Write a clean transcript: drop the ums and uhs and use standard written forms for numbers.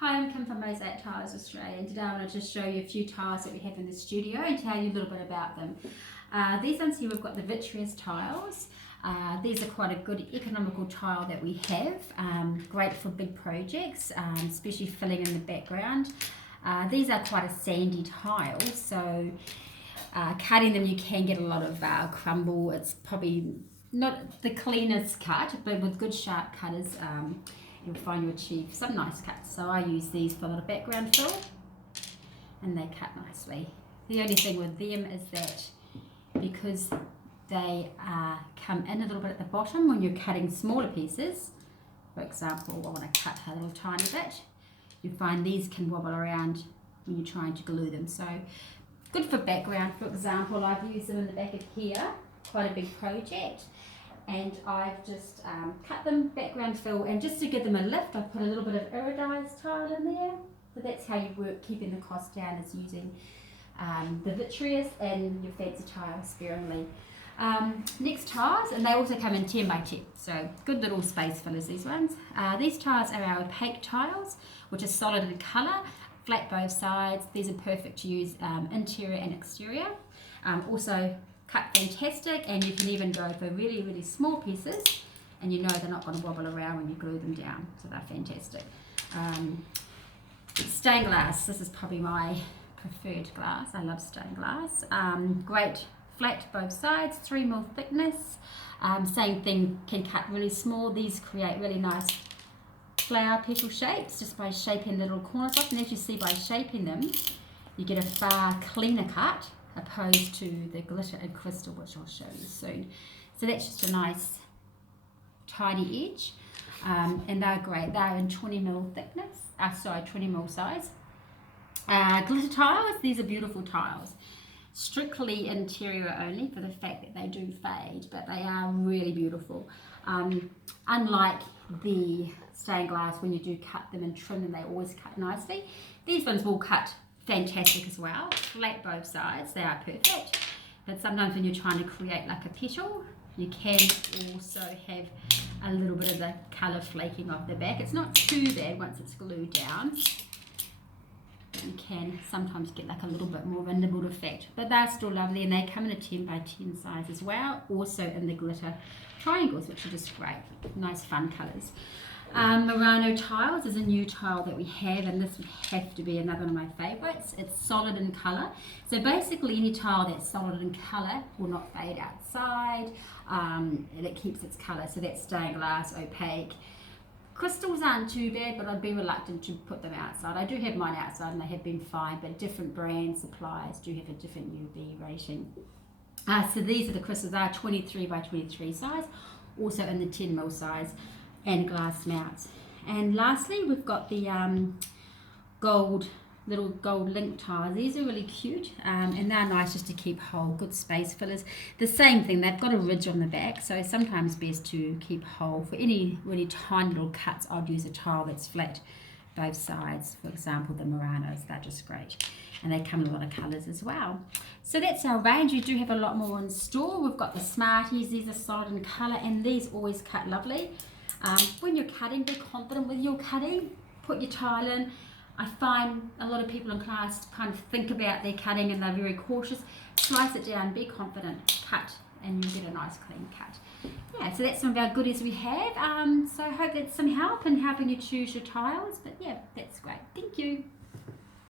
Hi, I'm Kim from Mosaic Tiles Australia, and today I want to just show you a few tiles that we have in the studio and tell you a little bit about them. These ones here, we've got the vitreous tiles. These are quite a good economical tile that we have, great for big projects, especially filling in the background. These are quite a sandy tile, so cutting them you can get a lot of crumble. It's probably not the cleanest cut, but with good sharp cutters, you'll find you achieve some nice cuts. So I use these for a lot of background fill, and they cut nicely. The only thing with them is that because they come in a little bit at the bottom when you're cutting smaller pieces, for example, I want to cut a little tiny bit, you find these can wobble around when you're trying to glue them. So good for background. For example, I've used them in the back of here, quite a big project, and I've just cut them background fill, and just to give them a lift I put a little bit of iridized tile in there. So that's how you work keeping the cost down, is using the vitreous and your fancy tile sparingly. Next tiles, and they also come in 10 by 10, so good little space fillers, these ones. These tiles are our opaque tiles, which are solid in colour, flat both sides. These are perfect to use interior and exterior. Also cut fantastic, and you can even go for really small pieces, and you know they're not going to wobble around when you glue them down, so they're fantastic. Stained glass, this is probably my preferred glass. I love stained glass. Great flat both sides, 3mm thickness. Same thing, can cut really small. These create really nice flower petal shapes just by shaping the little corners off, and as you see, by shaping them you get a far cleaner cut opposed to the glitter and crystal, which I'll show you soon. So that's just a nice tidy edge, and they're great. They're in 20mm thickness, 20mm size. Glitter tiles, these are beautiful tiles. Strictly interior only for the fact that they do fade, but they are really beautiful. Unlike the stained glass, when you do cut them and trim them, they always cut nicely. These ones will cut fantastic as well. Flat both sides, they are perfect. But sometimes when you're trying to create like a petal, you can also have a little bit of the colour flaking off the back. It's not too bad once it's glued down. You can sometimes get like a little bit more of a nibbled effect, but they're still lovely, and they come in a 10 by 10 size as well, also in the glitter triangles, which are just great. Nice fun colours. Murano tiles is a new tile that we have, and this would have to be another one of my favourites. It's solid in colour, so basically any tile that's solid in colour will not fade outside, and it keeps its colour. So that's stained glass, opaque. Crystals aren't too bad, but I'd be reluctant to put them outside. I do have mine outside and they have been fine, but different brand suppliers do have a different UV rating. So these are the crystals. They are 23 by 23 size, also in the 10mm size, and glass mounts. And lastly, we've got the little gold link tiles. These are really cute, and they're nice just to keep whole, good space fillers. The same thing, they've got a ridge on the back, so sometimes best to keep whole. For any really tiny little cuts, I'd use a tile that's flat both sides. For example, the Muranos, they're just great, and they come in a lot of colours as well. So that's our range. We do have a lot more in store. We've got the Smarties. These are solid in colour, and these always cut lovely. When you're cutting, be confident with your cutting. Put your tile in. I find a lot of people in class kind of think about their cutting and they're very cautious. Slice it down, be confident, cut, and you'll get a nice clean cut. Yeah, so that's some of our goodies we have. So I hope that's some help in helping you choose your tiles. But yeah, that's great. Thank you.